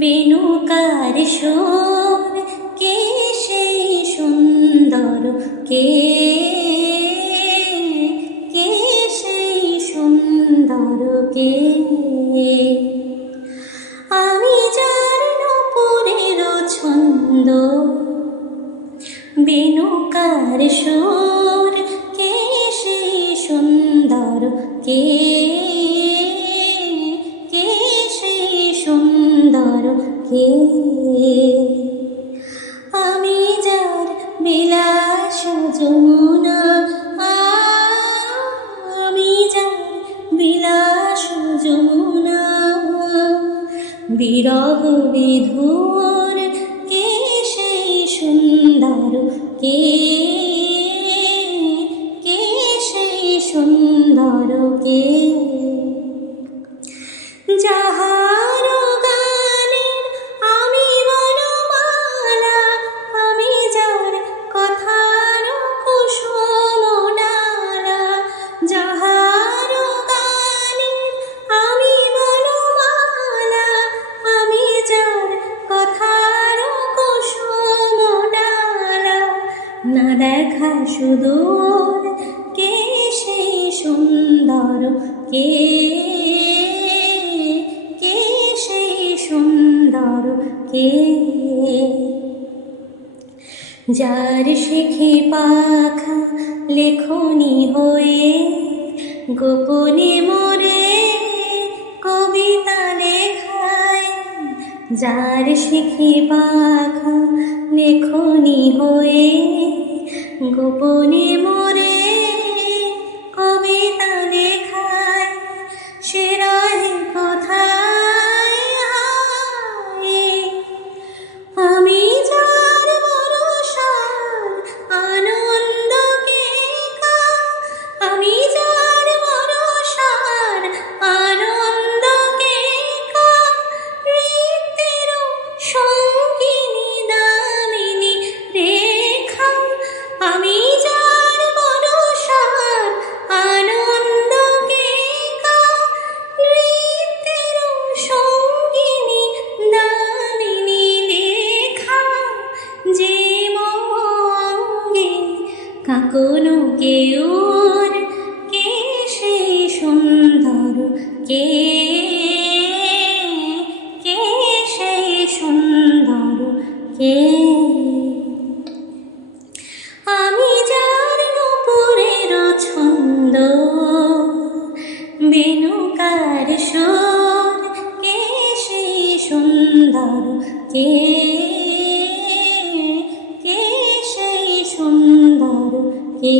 বেণুকার সুর, কে সেই সুন্দর, কে কে সেই সুন্দর, কে আমি যার নূপুরের ছন্দ, বেণুকার সুর, কে সেই সুন্দর, কে কে সেই সুন্দর, কে আমি যার বিলাস যমুনা, আমি যার বিলাস যমুনা, বিরহ বিধুর, কে সেই সুন্দর, কে কে সেই সুন্দর, কে যাহার গানের আমি বনমালা, আমি যার কথার কুসুম নালা, যাহার গানের আমি বনমালা, আমি যার কথার কুসুম নালা, না দেখা সুদূর, কে সেই সুন্দর, কে কে সেই সুন্দর, কে যার শিখি পাখা লেখনি হয়ে গোপনে মোরে কবিতা লেখায়, যার শিখি পাখা লেখনি হয়ে গোপনে মোরে কবিতা লেখায়, সে রহে কোথায়? আমি যার বরষার আনন্দ কে কা, আমি যার বরষার আনন্দ কে কা, ঋতের সঙ্গিনী দামিনী রেখা, আমি যার বরষার আনন্দ কে কা, ঋতের সঙ্গিনী দামিনী রেখা, যে মম অঙ্গে কাঁকনো কেউর, কে সেই সুন্দর, কে কে সেই সুন্দর, কে আমি যার নূপুরের ছন্দ, বেণুকার সুর, কে সেই সুন্দর, কে কে সেই সুন্দর, কে